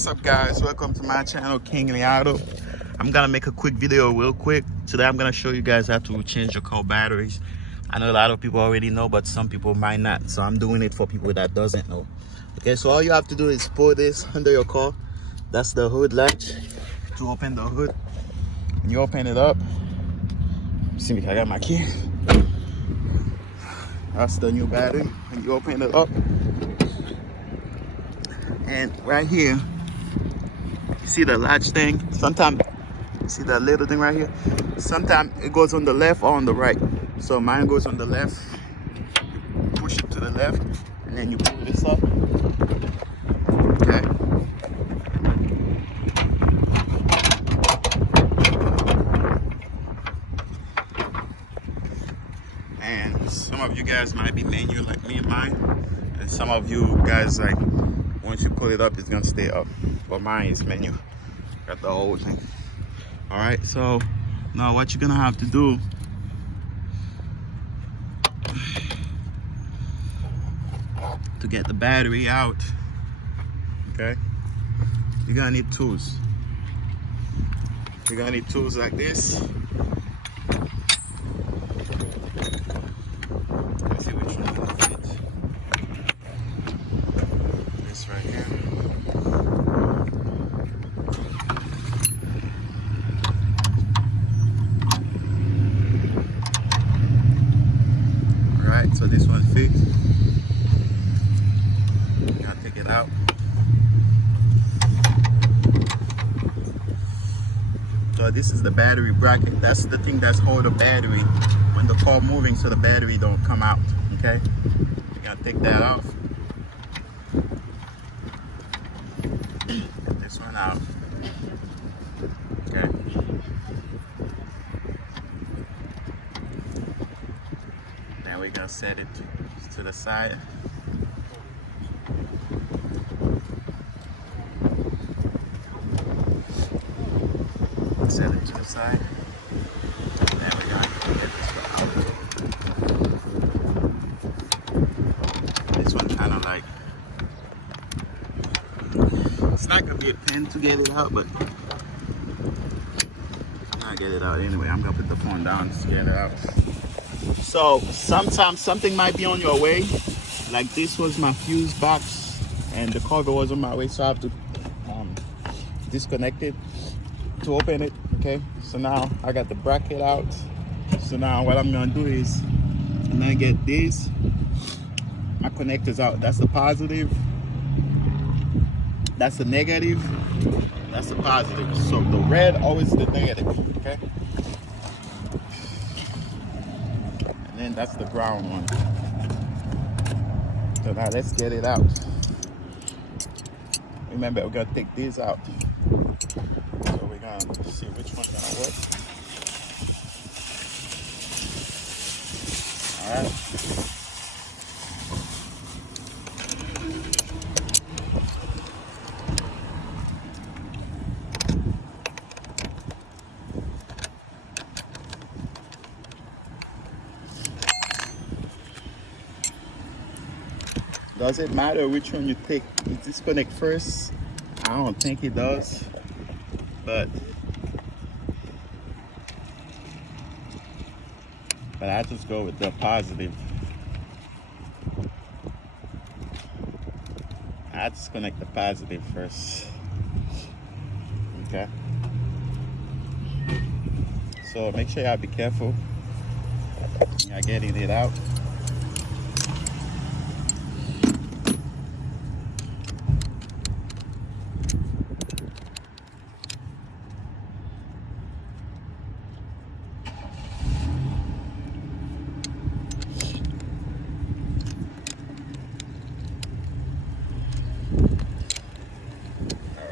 What's up, guys? Welcome to my channel, King Leonardo. I'm gonna make a quick video real quick. Today I'm gonna show you guys how to change your car batteries. I know a lot of people already know, but some people might not, so I'm doing it for people that doesn't know. Okay, so all you have to do is pull this under your car. That's the hood latch to open the hood. When you open it up, see me, I got my key. That's the new battery. When you open it up, and right here, you see the latch thing? Sometimes, you see that little thing right here? Sometimes it goes on the left or on the right. So mine goes on the left. You push it to the left, and then you pull this up. Okay. And some of you guys might be manual like me and mine. And some of you guys, like, once you pull it up, it's gonna stay up. But mine is manual. Got the whole thing. All right, so now what you're gonna have to do to get the battery out, okay, you're gonna need tools. You're gonna need tools like this. Let's see which one will fit. This right here. Alright, so this one fits. Gotta take it out. So this is the battery bracket. That's the thing that's hold the battery when the car moving, so the battery don't come out. Okay, you gotta take that off. Get this one out. Okay. Then we're gonna set it to the side. Set it to the side. Then we're gonna get this one out. This one kind of like, it's not gonna be a pain to get it out, but I'll get it out anyway. I'm gonna put the phone down to get it out. So sometimes something might be on your way. Like this was my fuse box and the cover was on my way, so I have to disconnect it to open it. Okay, so now I got the bracket out. So now what I'm gonna do is I'm gonna get this, my connectors out. That's the positive, that's the negative, that's the positive. So the red always the negative. Okay, and then that's the brown one. So now let's get it out. Remember, we're gonna take these out. So we're gonna see which one's gonna work. Alright. Does it matter which one you take? You disconnect first? I don't think it does, but I just go with the positive. I disconnect the positive first. Okay. So make sure y'all be careful. Y'all getting it out.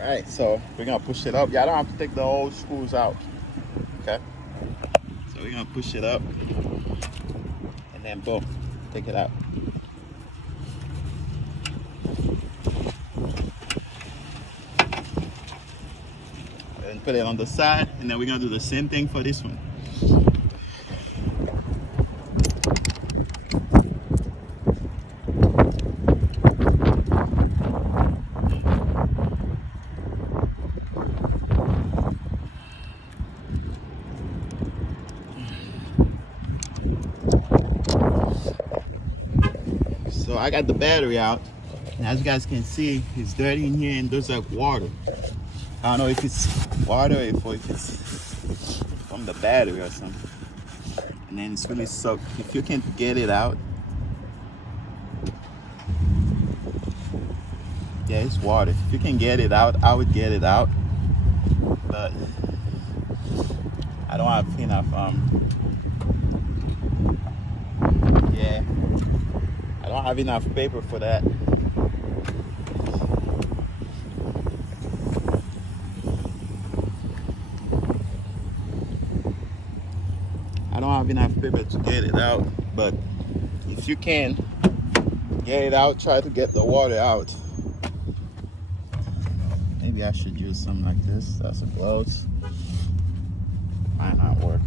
Alright, so we're gonna push it up. Y'all don't have to take the old screws out. Okay? So we're gonna push it up and then boom, take it out. And put it on the side, and then we're gonna do the same thing for this one. I got the battery out, and as you guys can see, it's dirty in here, and there's like water. I don't know if it's water or if it's from the battery or something. And then it's really soaked. If you can get it out, yeah, it's water. If you can get it out, I would get it out, but I don't have enough. Yeah, I don't have enough paper for that. I don't have enough paper to get it out, but if you can get it out, try to get the water out. Maybe I should use something like this. That's a gloves. Might not work.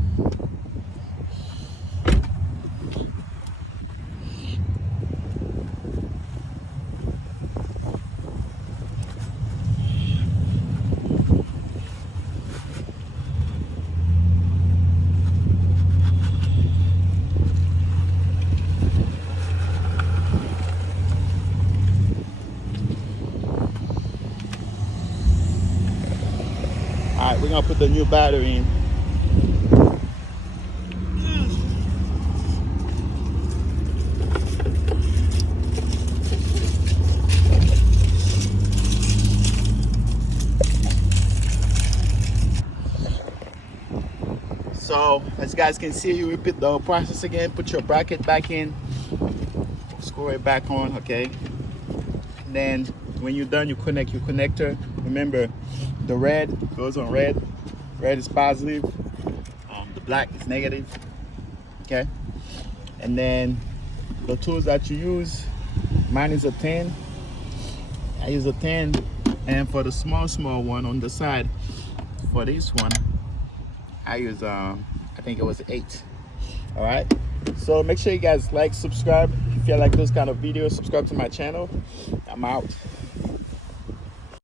All right, we're gonna put the new battery in. So as you guys can see, you repeat the process again. Put your bracket back in, screw it back on, okay? And then when you're done, you connect your connector. Remember, the red goes on red. Red is positive. The black is negative. Okay. And then the tools that you use, mine is a 10. I use a 10, and for the small one on the side, for this one, I use I think it was 8. All right. So make sure you guys like, subscribe. If you like those kind of videos, subscribe to my channel. I'm out.